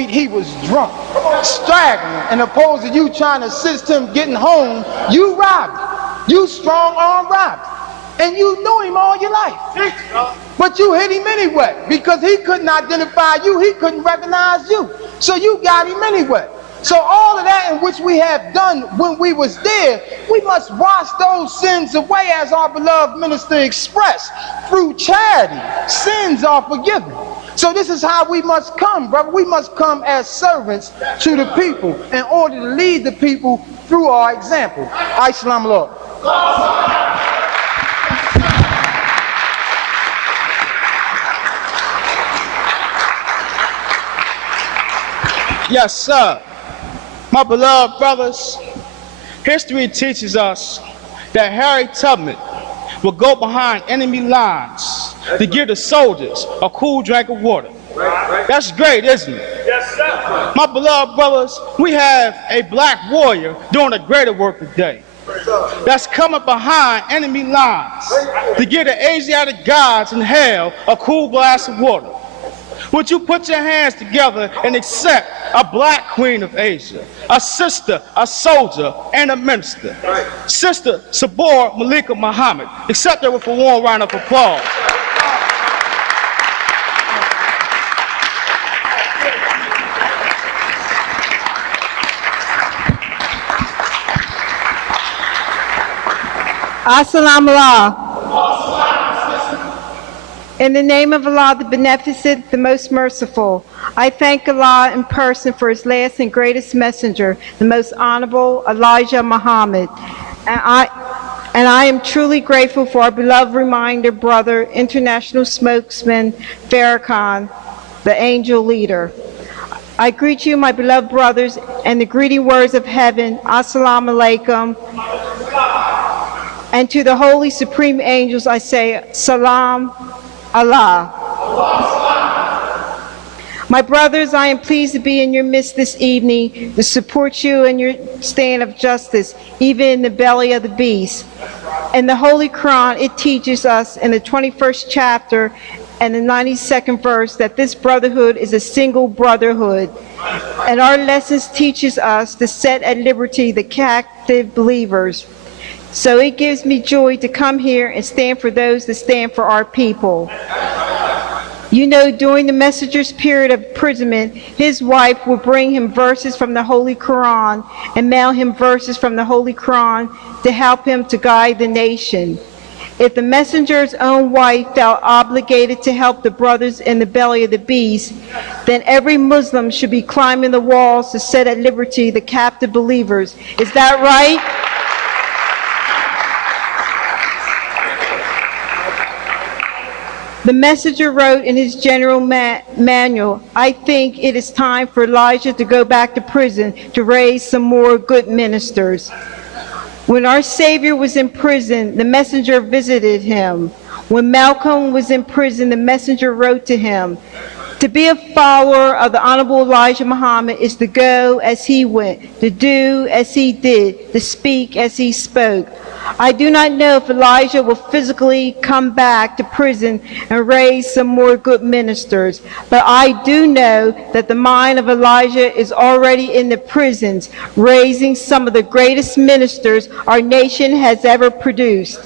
street, he was drunk, straggling, and opposed to you trying to assist him getting home, you robbed him. You strong-arm robbed him. And you knew him all your life. But you hit him anyway, because he couldn't identify you, he couldn't recognize you. So you got him anyway. So all of that in which we have done when we was there, we must wash those sins away, as our beloved minister expressed. Through charity, sins are forgiven. So this is how we must come, brother. We must come as servants to the people in order to lead the people through our example. AS-SALAAM, Lord. Yes, sir. My beloved brothers, history teaches us that Harry Tubman would go behind enemy lines to give the soldiers a cool drink of water. That's great, isn't it? Yes, sir. My beloved brothers, we have a black warrior doing a greater work today. That's coming behind enemy lines to give the Asiatic gods in hell a cool glass of water. Would you put your hands together and accept a black queen of Asia, a sister, a soldier, and a minister? Sister Sabor Malika Muhammad. Accept her with a warm round of applause. As-Salaam Allah. In the name of Allah, the Beneficent, the Most Merciful, I thank Allah in person for His last and greatest messenger, the Most Honorable Elijah Muhammad. And I am truly grateful for our beloved reminder, brother, international spokesman, Farakhan, the angel leader. I greet you, my beloved brothers, and the greeting words of heaven, As-Salaam Alaikum. And to the holy supreme angels, I say, Salam Allah. My brothers, I am pleased to be in your midst this evening to support you in your stand of justice, even in the belly of the beast. In the Holy Quran, it teaches us in the 21st chapter and the 92nd verse that this brotherhood is a single brotherhood. And our lessons teaches us to set at liberty the captive believers. So it gives me joy to come here and stand for those that stand for our people. You know, during the messenger's period of imprisonment, his wife would bring him verses from the Holy Quran and mail him verses from the Holy Quran to help him to guide the nation. If the messenger's own wife felt obligated to help the brothers in the belly of the beast, then every Muslim should be climbing the walls to set at liberty the captive believers. Is that right? The messenger wrote in his general manual, I think it is time for Elijah to go back to prison to raise some more good ministers. When our Savior was in prison, the messenger visited him. When Malcolm was in prison, the messenger wrote to him. To be a follower of the Honorable Elijah Muhammad is to go as he went, to do as he did, to speak as he spoke. I do not know if Elijah will physically come back to prison and raise some more good ministers, but I do know that the mind of Elijah is already in the prisons, raising some of the greatest ministers our nation has ever produced.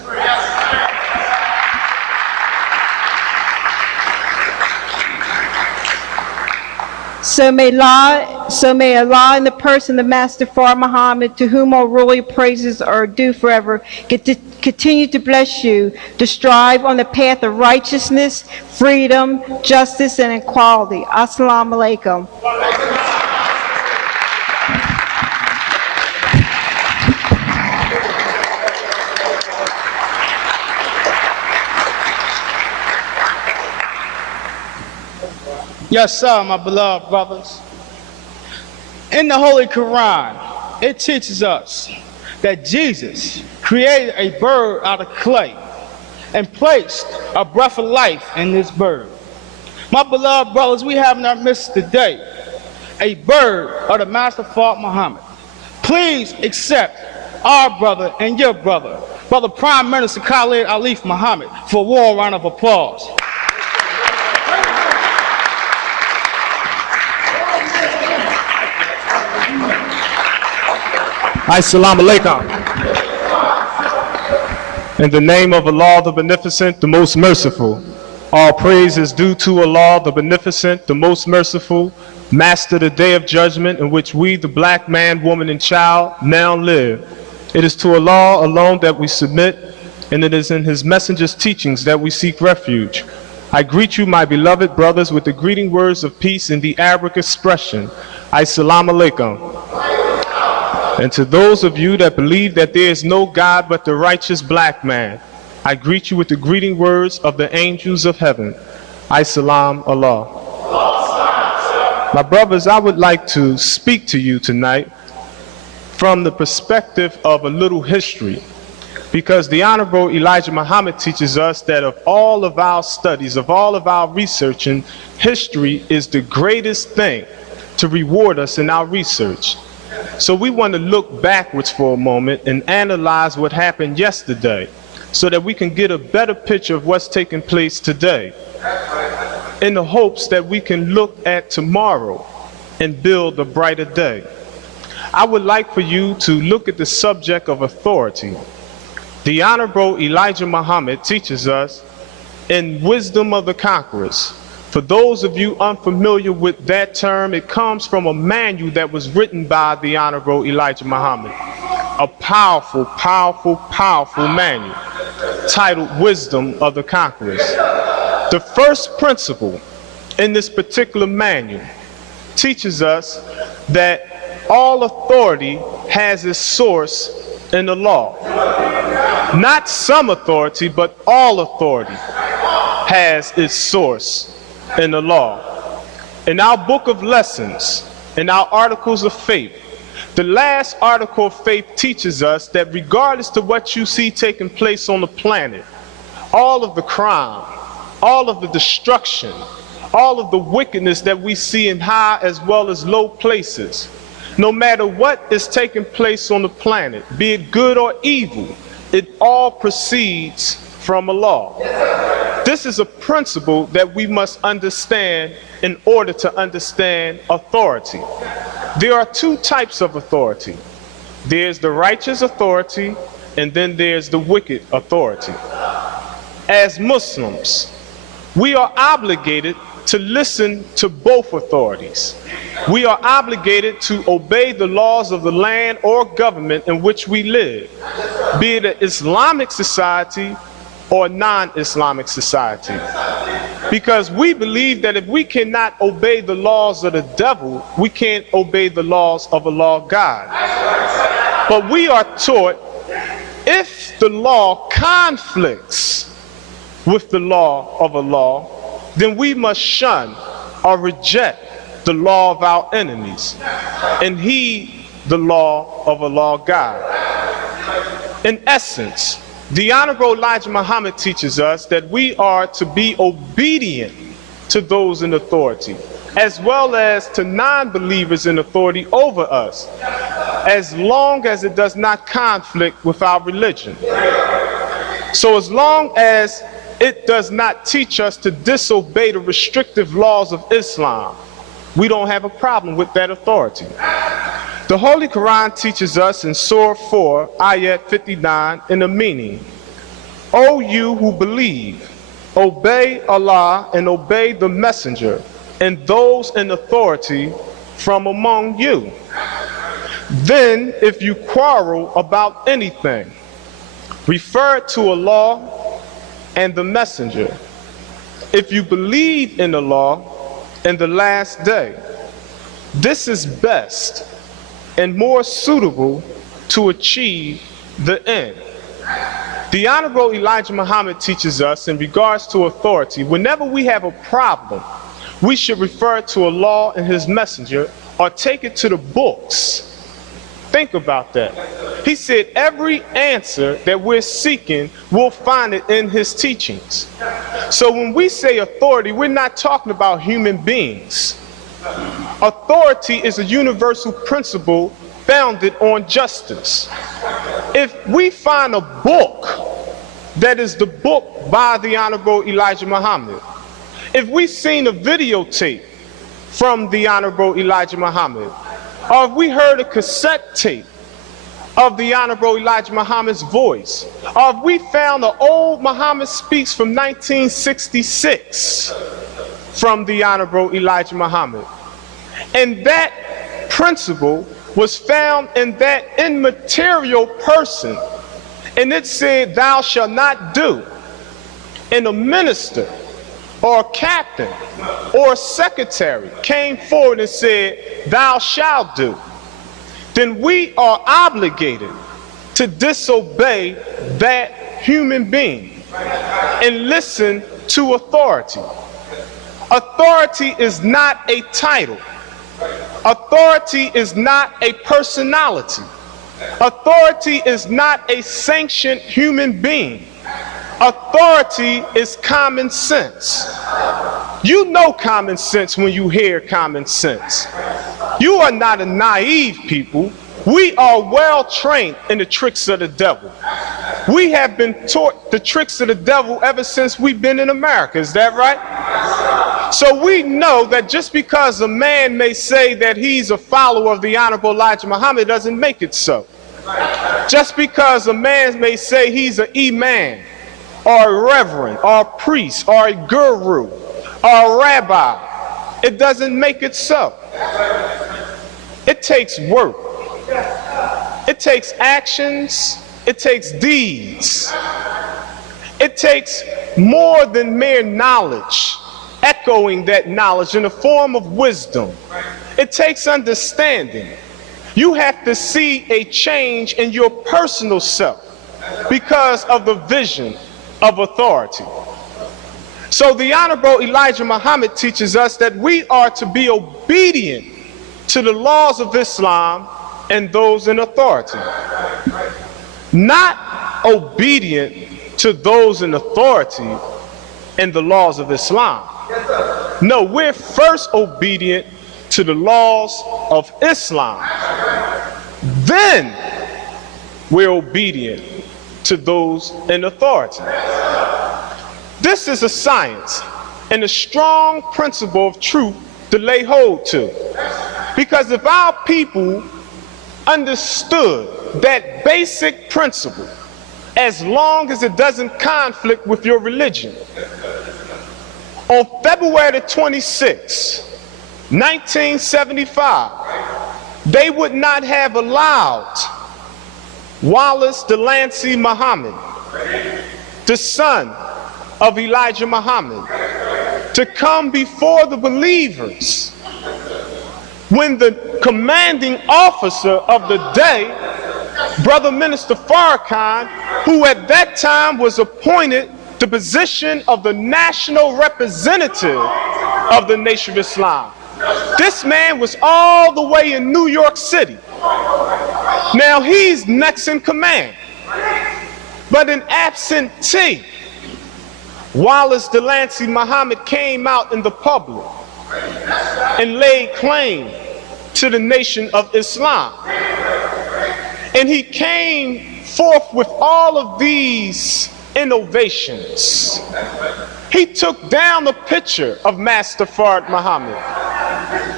So may Allah in the person of Master Far Muhammad, to whom all royal praises are due forever, continue to bless you, to strive on the path of righteousness, freedom, justice, and equality. As-Salaam Alaikum. Yes, sir, my beloved brothers. In the Holy Quran, it teaches us that Jesus created a bird out of clay and placed a breath of life in this bird. My beloved brothers, we have in our midst today a bird of the Master Fard Muhammad. Please accept our brother and your brother, Brother Prime Minister Khalid Alif Muhammad, for a warm round of applause. As-SALAAM alaikum. In the name of Allah, the Beneficent, the Most Merciful. All praise is due to Allah, the Beneficent, the Most Merciful, Master the Day of Judgment, in which we, the black man, woman, and child, now live. It is to Allah alone that we submit, and it is in His Messenger's teachings that we seek refuge. I greet you, my beloved brothers, with the greeting words of peace in the Arabic expression, As-SALAAM alaikum. And to those of you that believe that there is no God but the righteous black man, I greet you with the greeting words of the angels of heaven, As-SALAAM Allah. My brothers, I would like to speak to you tonight from the perspective of a little history, because the Honorable Elijah Muhammad teaches us that of all of our studies, of all of our researching, history is the greatest thing to reward us in our research. So we want to look backwards for a moment and analyze what happened yesterday so that we can get a better picture of what's taking place today, in the hopes that we can look at tomorrow and build a brighter day. I would like for you to look at the subject of authority. The Honorable Elijah Muhammad teaches us in Wisdom of the Conquerors. For those of you unfamiliar with that term, it comes from a manual that was written by the Honorable Elijah Muhammad. A powerful, powerful, powerful manual titled Wisdom of the Conquerors. The first principle in this particular manual teaches us that all authority has its source in the law. Not some authority, but all authority has its source in the law. In our book of lessons, in our articles of faith, the last article of faith teaches us that regardless to what you see taking place on the planet, all of the crime, all of the destruction, all of the wickedness that we see in high as well as low places, no matter what is taking place on the planet, be it good or evil, it all proceeds from a law. This is a principle that we must understand in order to understand authority. There are two types of authority. There's the righteous authority, and then there's the wicked authority. As Muslims, we are obligated to listen to both authorities. We are obligated to obey the laws of the land or government in which we live, be it an Islamic society or non-Islamic society. Because we believe that if we cannot obey the laws of the devil, we can't obey the laws of Allah God. But we are taught if the law conflicts with the law of Allah, then we must shun or reject the law of our enemies and heed the law of Allah God. In essence, the Honorable Elijah Muhammad teaches us that we are to be obedient to those in authority, as well as to non-believers in authority over us, as long as it does not conflict with our religion. So as long as it does not teach us to disobey the restrictive laws of Islam, we don't have a problem with that authority. The Holy Quran teaches us in Surah 4, Ayat 59, in the meaning, O you who believe, obey Allah and obey the Messenger and those in authority from among you. Then, if you quarrel about anything, refer to Allah and the Messenger. If you believe in Allah and the last day, this is best and more suitable to achieve the end. The Honorable Elijah Muhammad teaches us in regards to authority, whenever we have a problem, we should refer to Allah and His Messenger or take it to the books. Think about that. He said every answer that we're seeking, we'll find it in His teachings. So when we say authority, we're not talking about human beings. Authority is a universal principle founded on justice. If we find a book that is the book by the Honorable Elijah Muhammad, if we've seen a videotape from the Honorable Elijah Muhammad, or if we heard a cassette tape of the Honorable Elijah Muhammad's voice? Or have we found the old Muhammad Speaks from 1966 from the Honorable Elijah Muhammad? And that principle was found in that immaterial person. And it said, thou shalt not do. And a minister or a captain or a secretary came forward and said, thou shalt do. Then we are obligated to disobey that human being and listen to authority. Authority is not a title. Authority is not a personality. Authority is not a sanctioned human being. Authority is common sense. You know common sense when you hear common sense. You are not a naive people. We are well trained in the tricks of the devil. We have been taught the tricks of the devil ever since we've been in America. Is that right? So we know that just because a man may say that he's a follower of the Honorable Elijah Muhammad doesn't make it so. Just because a man may say he's an imam or a reverend or a priest or a guru or a rabbi, it doesn't make it so. It takes work. It takes actions. It takes deeds. It takes more than mere knowledge, echoing that knowledge in the form of wisdom. It takes understanding. You have to see a change in your personal self because of the vision of authority. So the Honorable Elijah Muhammad teaches us that we are to be obedient to the laws of Islam and those in authority. Not obedient to those in authority and the laws of Islam. No, we're first obedient to the laws of Islam. Then we're obedient to those in authority. This is a science and a strong principle of truth to lay hold to. Because if our people understood that basic principle, as long as it doesn't conflict with your religion. On February the 26th, 1975, they would not have allowed Wallace Delancey Muhammad, the son of Elijah Muhammad, to come before the believers when the commanding officer of the day, Brother Minister Farakhan, who at that time was appointed the position of the national representative of the Nation of Islam. This man was all the way in New York City. Now he's next in command. But an absentee, Wallace Delancey Muhammad came out in the public and laid claim to the Nation of Islam. And he came forth with all of these innovations. He took down the picture of Master Fard Muhammad.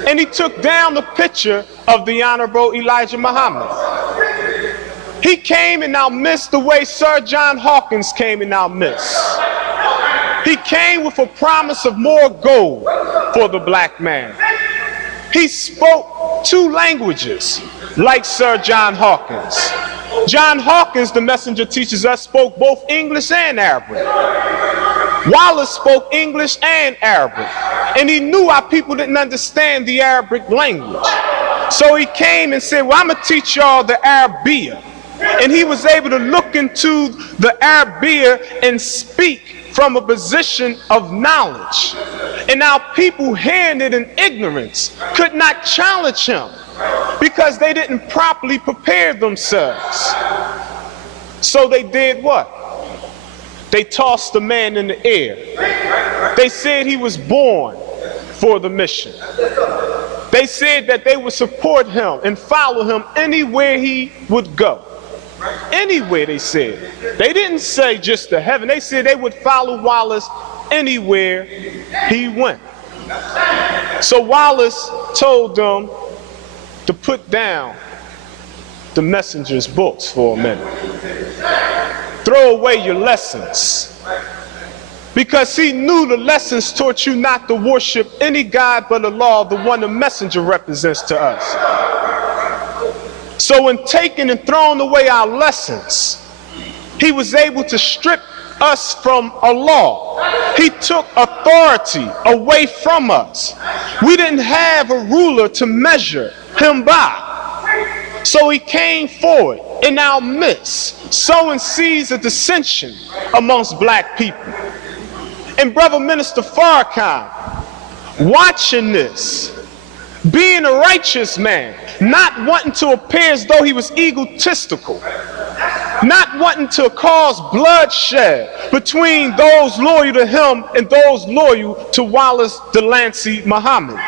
And he took down the picture of the Honorable Elijah Muhammad. He came in our midst the way Sir John Hawkins came in our midst. He came with a promise of more gold for the black man. He spoke 2 languages like Sir John Hawkins. John Hawkins, the messenger teaches us, spoke both English and Arabic. Wallace spoke English and Arabic. And he knew our people didn't understand the Arabic language. So he came and said, well, I'm going to teach y'all the Arabiya. And he was able to look into the Arabiya and speak from a position of knowledge. And our people, hearing it in ignorance, could not challenge him because they didn't properly prepare themselves. So they did what? They tossed the man in the air. They said he was born for the mission. They said that they would support him and follow him anywhere he would go. Anywhere, they said. They didn't say just to heaven. They said they would follow Wallace anywhere he went. So Wallace told them to put down the messenger's books for a minute. Throw away your lessons. Because he knew the lessons taught you not to worship any God but Allah, the one the messenger represents to us. So in taking and throwing away our lessons, he was able to strip us from Allah. He took authority away from us. We didn't have a ruler to measure him by. So he came forward in our midst, sowing seeds of dissension amongst black people. And Brother Minister Farakhan, watching this, being a righteous man, not wanting to appear as though he was egotistical, not wanting to cause bloodshed between those loyal to him and those loyal to Wallace Delancey Muhammad.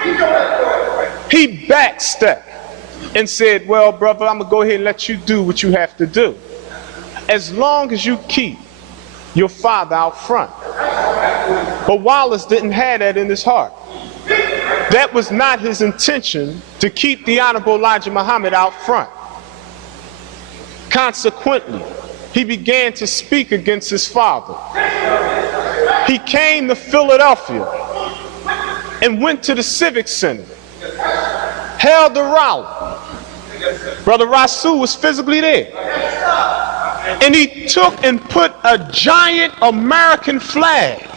He backstepped and said, well, brother, I'm gonna go ahead and let you do what you have to do, as long as you keep your father out front. But Wallace didn't have that in his heart. That was not his intention, to keep the Honorable Elijah Muhammad out front. Consequently, he began to speak against his father. He came to Philadelphia and went to the Civic Center, held a rally. Brother Rasul was physically there. And he took and put a giant American flag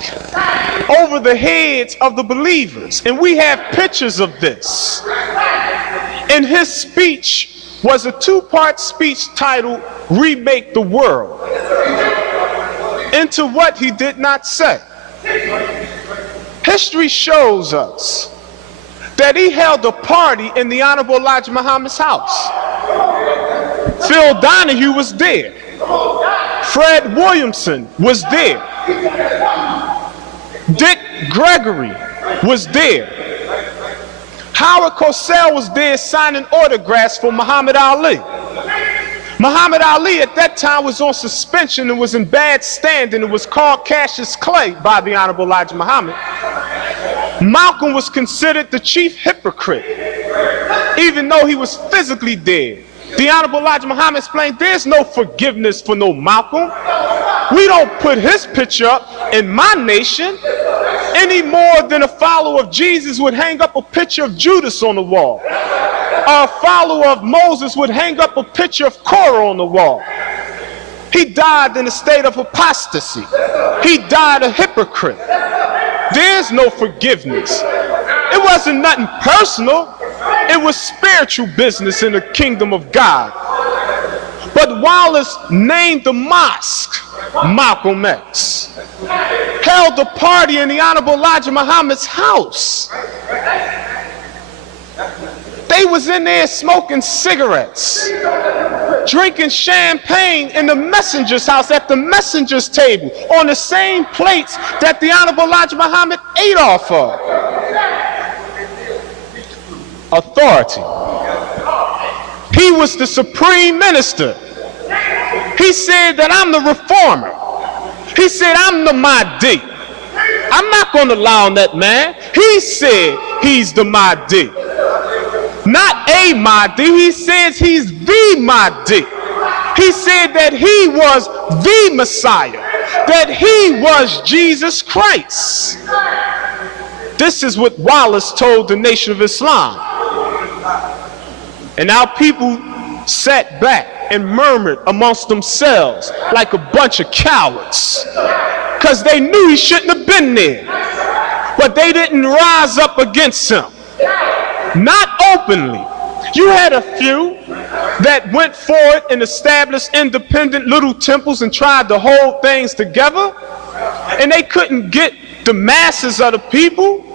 over the heads of the believers. And we have pictures of this. And his speech was a two-part speech titled Remake the World, into what he did not say. History shows us that he held a party in the Honorable Elijah Muhammad's house. Phil Donahue was there. Fred Williamson was there. Dick Gregory was there. Howard Cosell was there signing autographs for Muhammad Ali. Muhammad Ali at that time was on suspension and was in bad standing. It was called Cassius Clay by the Honorable Elijah Muhammad. Malcolm was considered the chief hypocrite, even though he was physically dead. The Honorable Elijah Muhammad explained there's no forgiveness for no Malcolm. We don't put his picture up in my nation any more than a follower of Jesus would hang up a picture of Judas on the wall. A follower of Moses would hang up a picture of Korah on the wall. He died in a state of apostasy. He died a hypocrite. There's no forgiveness. It wasn't nothing personal. It was spiritual business in the kingdom of God. But Wallace named the mosque Malcolm X, held a party in the Honorable Elijah Muhammad's house. They was in there smoking cigarettes, drinking champagne in the messenger's house, at the messenger's table, on the same plates that the Honorable Elijah Muhammad ate off of. Authority. He was the supreme minister. He said that I'm the reformer. He said I'm the Mahdi. I'm not going to lie on that man. He said he's the Mahdi. Not a Mahdi. He says he's the Mahdi. He said that he was the Messiah, that he was Jesus Christ. This is what Wallace told the Nation of Islam. And our people sat back and murmured amongst themselves like a bunch of cowards, because they knew he shouldn't have been there. But they didn't rise up against him. Not openly. You had a few that went forward and established independent little temples and tried to hold things together, and they couldn't get the masses of the people.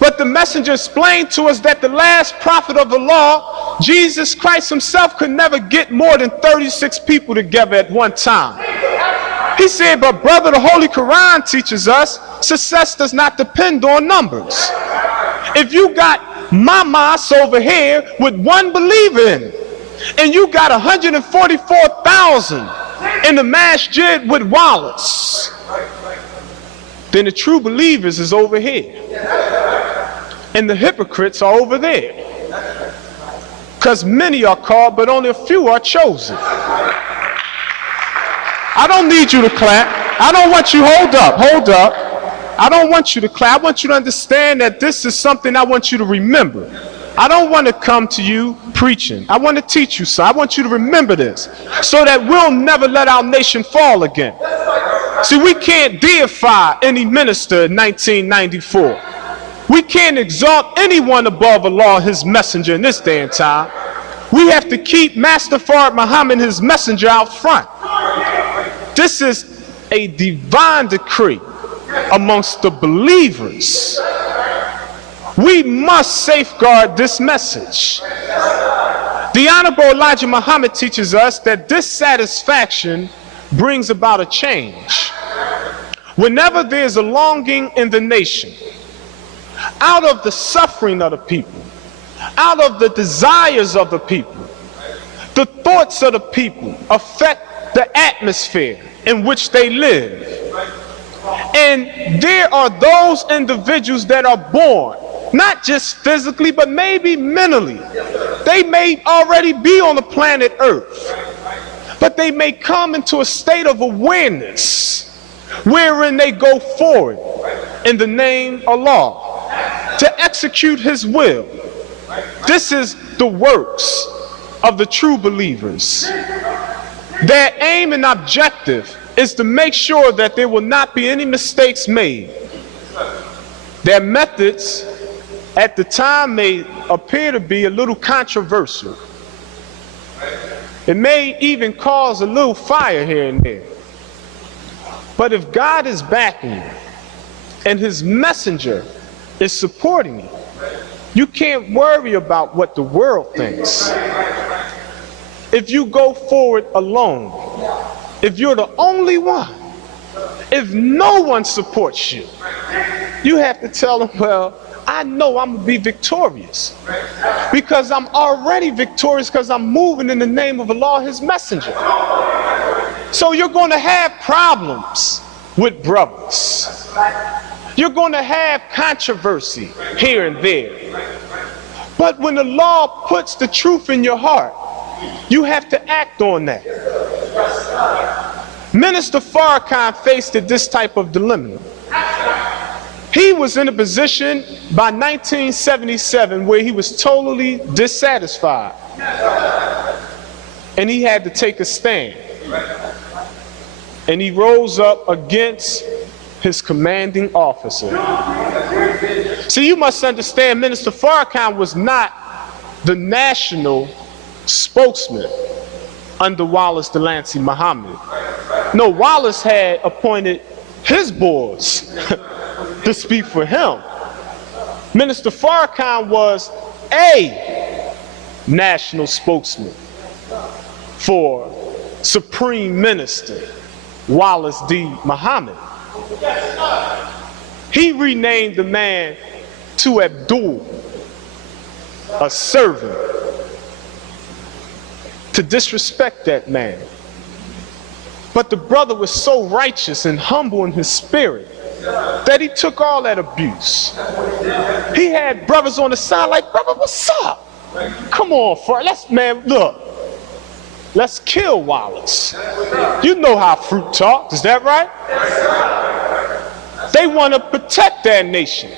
But the messenger explained to us that the last prophet of Allah, Jesus Christ himself, could never get more than 36 people together at one time. He said, but brother, the Holy Quran teaches us success does not depend on numbers. If you got my mosque over here with one believer in it, and you got 144,000 in the masjid with Wallace, then the true believers is over here. And the hypocrites are over there. because many are called, but only a few are chosen. I don't need you to clap. I don't want you, hold up. I don't want you to clap. I want you to understand that this is something I want you to remember. I don't want to come to you preaching. I want to teach you, so I want you to remember this so that we'll never let our nation fall again. See, we can't deify any minister in 1994. We can't exalt anyone above Allah, his messenger, in this day and time. We have to keep Master Farakhan Muhammad, his messenger, out front. This is a divine decree amongst the believers. We must safeguard this message. The Honorable Elijah Muhammad teaches us that dissatisfaction brings about a change. Whenever there's a longing in the nation, out of the suffering of the people, out of the desires of the people, the thoughts of the people affect the atmosphere in which they live. And there are those individuals that are born, not just physically, but maybe mentally. They may already be on the planet Earth, but they may come into a state of awareness wherein they go forward in the name of Allah to execute his will. This is the works of the true believers. Their aim and objective is to make sure that there will not be any mistakes made. Their methods at the time may appear to be a little controversial. It may even cause a little fire here and there. But if God is backing you and his messenger is supporting you, you can't worry about what the world thinks. If you go forward alone, if you're the only one, if no one supports you, you have to tell them, well, I know I'm gonna be victorious because I'm already victorious because I'm moving in the name of Allah, his messenger. So you're going to have problems with brothers. You're going to have controversy here and there. But when the law puts the truth in your heart, you have to act on that. Minister Farakhan faced this type of dilemma. He was in a position by 1977 where he was totally dissatisfied. And he had to take a stand. And he rose up against his commanding officer. See, you must understand, Minister Farakhan was not the national spokesman under Wallace Delancey Muhammad. No, Wallace had appointed his boards to speak for him. Minister Farakhan was a national spokesman for Supreme Minister Wallace D. Muhammad. He renamed the man to Abdul, a servant, to disrespect that man. But the brother was so righteous and humble in his spirit that he took all that abuse. He had brothers on the side like, brother, what's up? Come on, let's kill Wallace. You know how fruit talks, is that right? They want to protect their nation.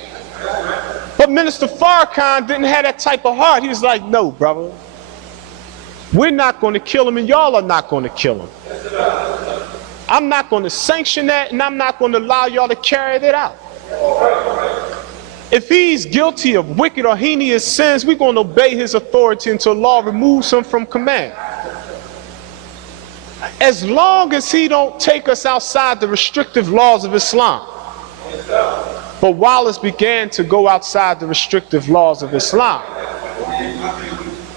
But Minister Farakhan didn't have that type of heart. He was like, no, brother. We're not going to kill him and y'all are not going to kill him. I'm not going to sanction that and I'm not going to allow y'all to carry that out. If he's guilty of wicked or heinous sins, we're going to obey his authority until law removes him from command. As long as he don't take us outside the restrictive laws of Islam. But Wallace began to go outside the restrictive laws of Islam.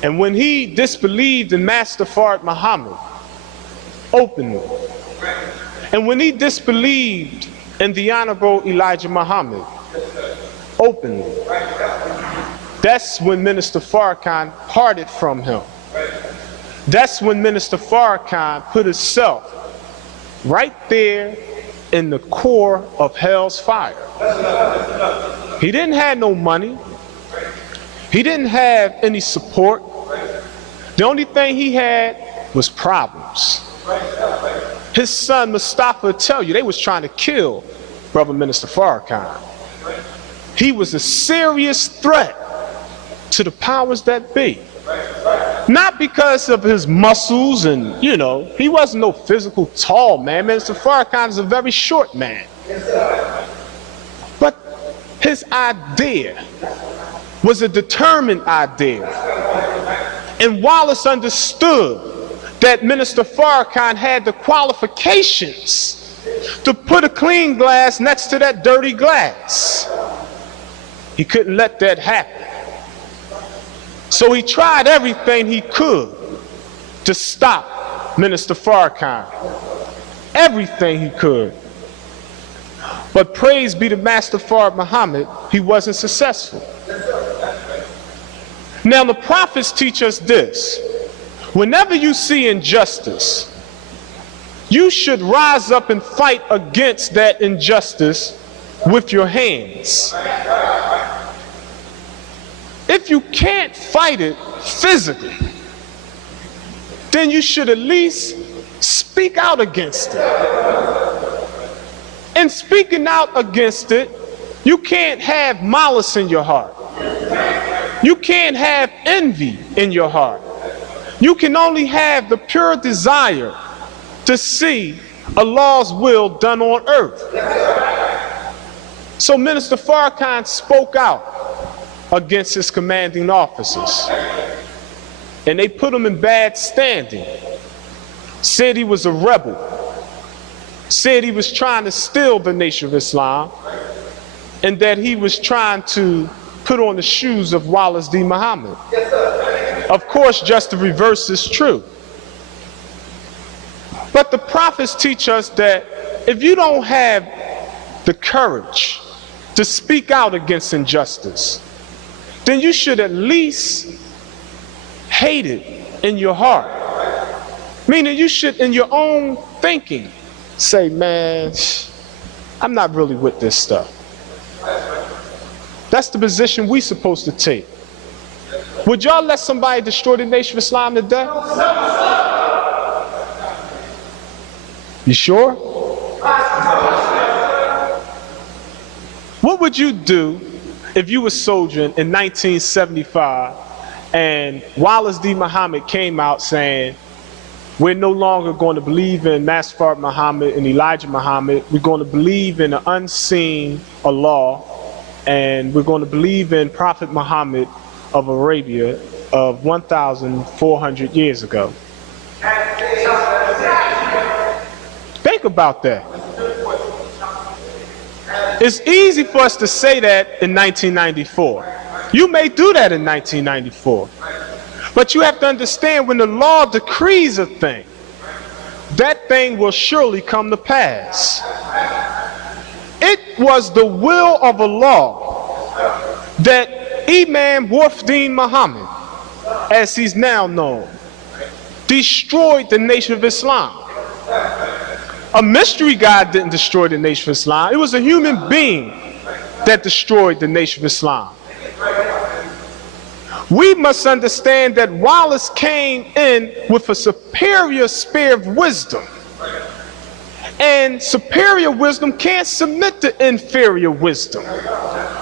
And when he disbelieved in Master Farakhan Muhammad openly, and when he disbelieved in the Honorable Elijah Muhammad openly, that's when Minister Farakhan parted from him. That's when Minister Farakhan put himself right there in the core of hell's fire. He didn't have no money. He didn't have any support. The only thing he had was problems. His son Mustafa will tell you they was trying to kill Brother Minister Farakhan. He was a serious threat to the powers that be. Not because of his muscles and, you know, he wasn't no physical tall man. Minister Farakhan is a very short man. But his idea was a determined idea. And Wallace understood that Minister Farakhan had the qualifications to put a clean glass next to that dirty glass. He couldn't let that happen. So he tried everything he could to stop Minister Farakhan. Everything he could. But praise be to Master Fard Muhammad, he wasn't successful. Now the prophets teach us this. Whenever you see injustice, you should rise up and fight against that injustice with your hands. If you can't fight it physically, then you should at least speak out against it. And speaking out against it, you can't have malice in your heart. You can't have envy in your heart. You can only have the pure desire to see Allah's will done on earth. So Minister Farakhan spoke out against his commanding officers. And they put him in bad standing. Said he was a rebel. Said he was trying to steal the Nation of Islam. And that he was trying to put on the shoes of Wallace D. Muhammad. Of course, just the reverse is true. But the prophets teach us that if you don't have the courage to speak out against injustice, then you should at least hate it in your heart. Meaning you should, in your own thinking, say, man, I'm not really with this stuff. That's the position we're supposed to take. Would y'all let somebody destroy the Nation of Islam today? You sure? What would you do if you were soldiering in 1975 and Wallace D. Muhammad came out saying, we're no longer going to believe in Master Fard Muhammad and Elijah Muhammad. We're going to believe in an unseen Allah, and we're going to believe in Prophet Muhammad of Arabia of 1,400 years ago. Think about that. It's easy for us to say that in 1994. You may do that in 1994. But you have to understand, when the law decrees a thing, that thing will surely come to pass. It was the will of Allah that Imam Wafdeen Muhammad, as he's now known, destroyed the Nation of Islam. A mystery God didn't destroy the Nation of Islam. It was a human being that destroyed the Nation of Islam. We must understand that Wallace came in with a superior spirit of wisdom. And superior wisdom can't submit to inferior wisdom.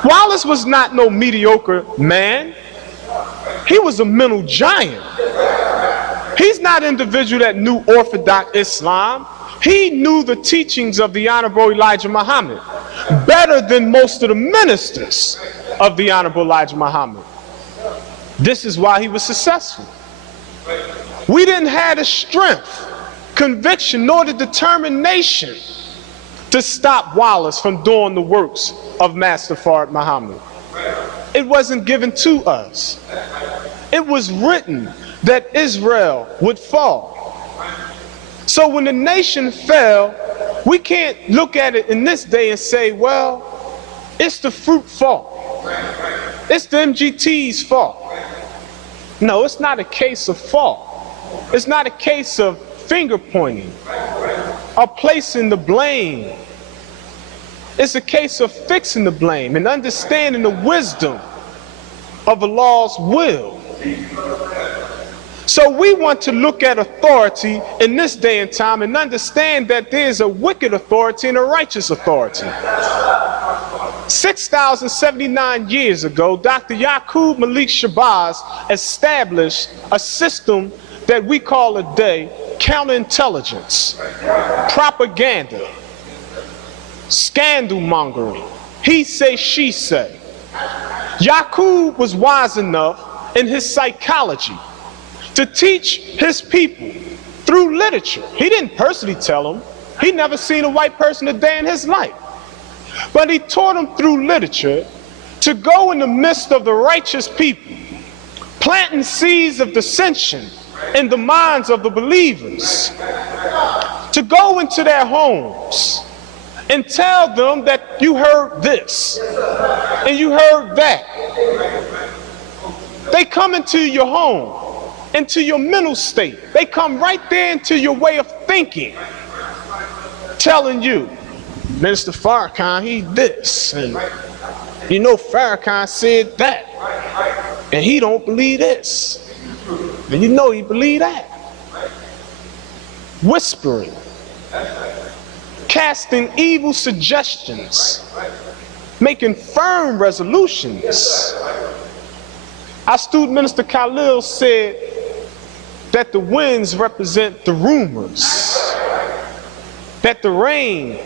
Wallace was not no mediocre man. He was a mental giant. He's not an individual that knew Orthodox Islam. He knew the teachings of the Honorable Elijah Muhammad better than most of the ministers of the Honorable Elijah Muhammad. This is why he was successful. We didn't have the strength, conviction, nor the determination to stop Wallace from doing the works of Master Fard Muhammad. It wasn't given to us. It was written that Israel would fall. So when the nation fell, we can't look at it in this day and say, well, it's the fruit fault. It's the MGT's fault. No, it's not a case of fault. It's not a case of finger pointing or placing the blame. It's a case of fixing the blame and understanding the wisdom of Allah's will. So we want to look at authority in this day and time and understand that there is a wicked authority and a righteous authority. 6,079 years ago, Dr. Yaqub Malik Shabazz established a system that we call today counterintelligence, propaganda, scandal mongering, he say, she say. Yaqub was wise enough in his psychology to teach his people through literature. He didn't personally tell them. He never seen a white person a day in his life. But he taught them through literature to go in the midst of the righteous people, planting seeds of dissension in the minds of the believers, to go into their homes and tell them that you heard this and you heard that. They come into your home, into your mental state. They come right there into your way of thinking, telling you, Minister Farakhan, he this, and you know Farakhan said that, and he don't believe this, and you know he believe that. Whispering, casting evil suggestions, making firm resolutions. Our student Minister Khalil said that the winds represent the rumors, that the rain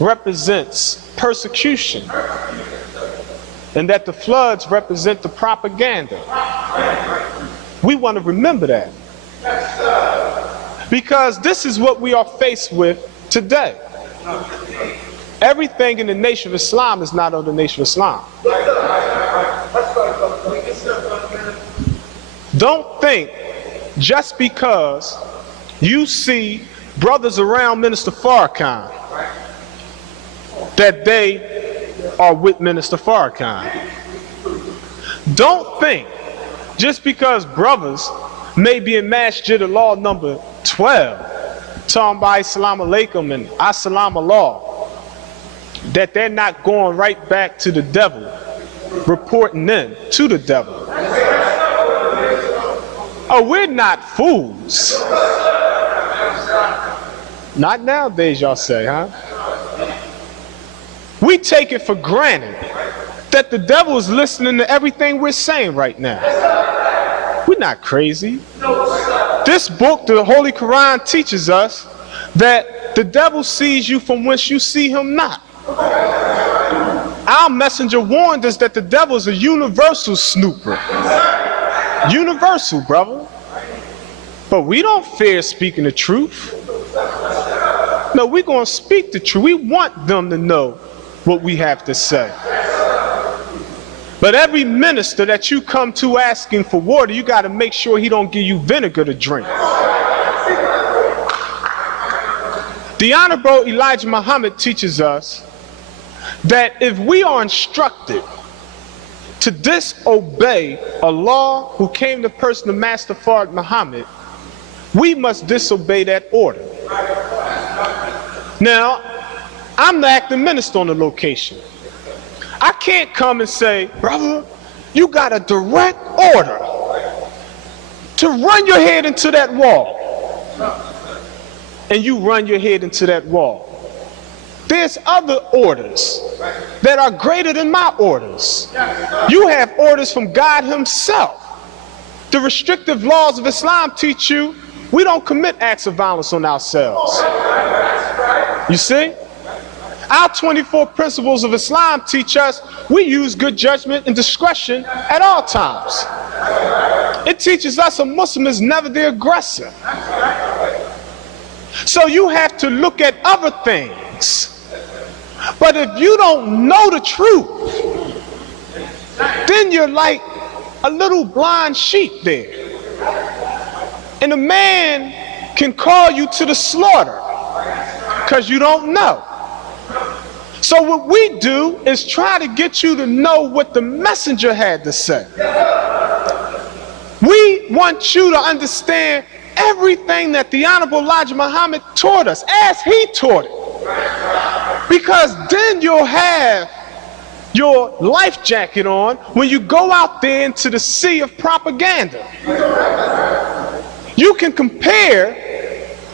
represents persecution, and that the floods represent the propaganda. We want to remember that, because this is what we are faced with today. Everything in the Nation of Islam is not under the Nation of Islam. Don't think just because you see brothers around Minister Farakhan that they are with Minister Farakhan. Don't think just because brothers may be in Masjid al-Law number 12 talking about Assalamu alaikum and As-SALAAM Allah, that they're not going right back to the devil, reporting in to the devil. Oh, we're not fools. Not nowadays, y'all say, huh? We take it for granted that the devil is listening to everything we're saying right now. We're not crazy. This book, the Holy Quran, teaches us that the devil sees you from whence you see him not. Our messenger warned us that the devil is a universal snooper. Universal, brother. But we don't fear speaking the truth. No, we're going to speak the truth. We want them to know what we have to say. But every minister that you come to asking for water, you got to make sure he don't give you vinegar to drink. The Honorable Elijah Muhammad teaches us that if we are instructed to disobey a law who came to the person of Master Fard Muhammad, we must disobey that order. Now, I'm the acting minister on the location. I can't come and say, brother, you got a direct order to run your head into that wall. And you run your head into that wall. There's other orders that are greater than my orders. You have orders from God himself. The restrictive laws of Islam teach you we don't commit acts of violence on ourselves. You see? Our 24 principles of Islam teach us we use good judgment and discretion at all times. It teaches us a Muslim is never the aggressor. So you have to look at other things. But if you don't know the truth, then you're like a little blind sheep there. And a man can call you to the slaughter because you don't know. So what we do is try to get you to know what the messenger had to say. We want you to understand everything that the Honorable Elijah Muhammad taught us as he taught it. Because then you'll have your life jacket on when you go out there into the sea of propaganda. you can compare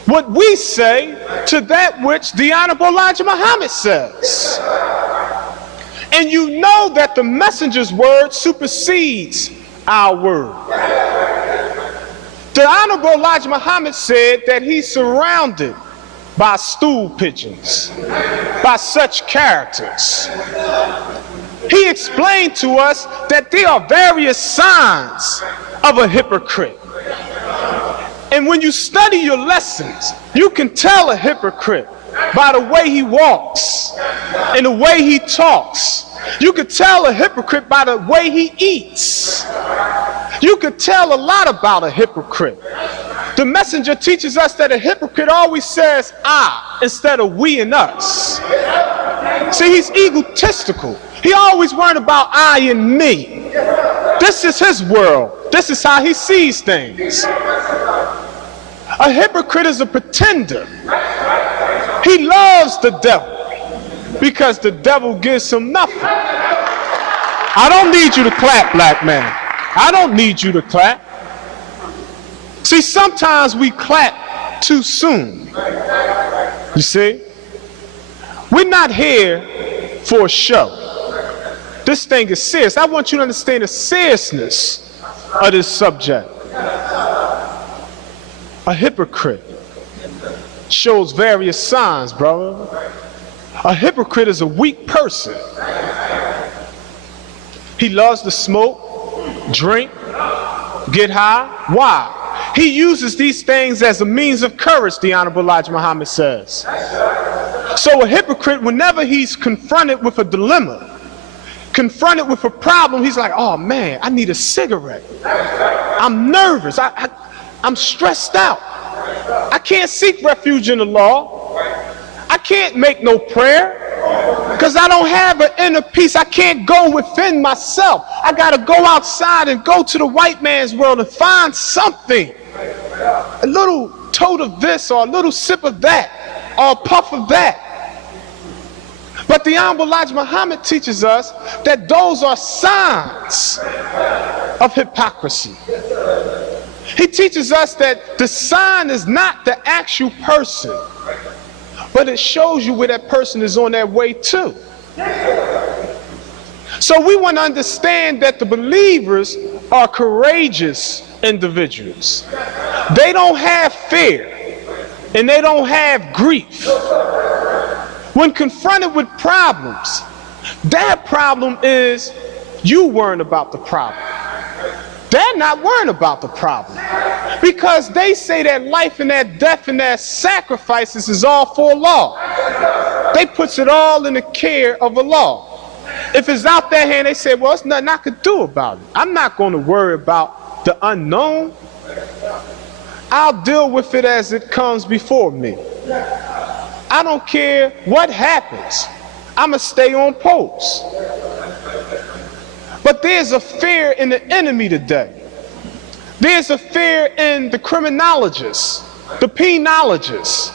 what we say to that which the Honorable Elijah Muhammad says. And you know that the messenger's word supersedes our word. The Honorable Elijah Muhammad said that he's surrounded by stool pigeons, by such characters. He explained to us that there are various signs of a hypocrite. And when you study your lessons, you can tell a hypocrite by the way he walks and the way he talks. You could tell a hypocrite by the way he eats. You could tell a lot about a hypocrite. The messenger teaches us that a hypocrite always says I instead of we and us. See, he's egotistical. He always worried about I and me. This is his world. This is how he sees things. A hypocrite is a pretender. He loves the devil because the devil gives him nothing. I don't need you to clap, black man. I don't need you to clap. See, sometimes we clap too soon. You see? We're not here for a show. This thing is serious. I want you to understand the seriousness of this subject. A hypocrite shows various signs, brother. A hypocrite is a weak person. He loves to smoke, drink, get high. Why? He uses these things as a means of courage, the Honorable Elijah Muhammad says. So a hypocrite, whenever he's confronted with a dilemma, confronted with a problem, he's like, oh man, I need a cigarette. I'm nervous. I'm stressed out. I can't seek refuge in the law. I can't make no prayer because I don't have an inner peace. I can't go within myself. I got to go outside and go to the white man's world and find something. A little tote of this or a little sip of that or a puff of that. But the Honorable Elijah Muhammad teaches us that those are signs of hypocrisy. He teaches us that the sign is not the actual person, but it shows you where that person is on their way to. So we want to understand that the believers are courageous individuals. They don't have fear and they don't have grief. When confronted with problems, that problem is you worrying about the problem. They're not worrying about the problem because they say that life and that death and that sacrifices is all for Allah. They puts it all in the care of Allah. If it's out their hand, they say, well, there's nothing I could do about it. I'm not going to worry about the unknown. I'll deal with it as it comes before me. I don't care what happens. I'm going to stay on post. But there's a fear in the enemy today. There's a fear in the criminologists, the penologists.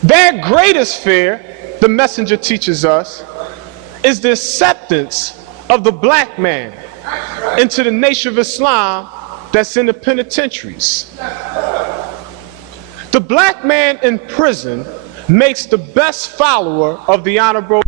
Their greatest fear, the messenger teaches us, is the acceptance of the black man into the nation of Islam that's in the penitentiaries. The black man in prison makes the best follower of the Honorable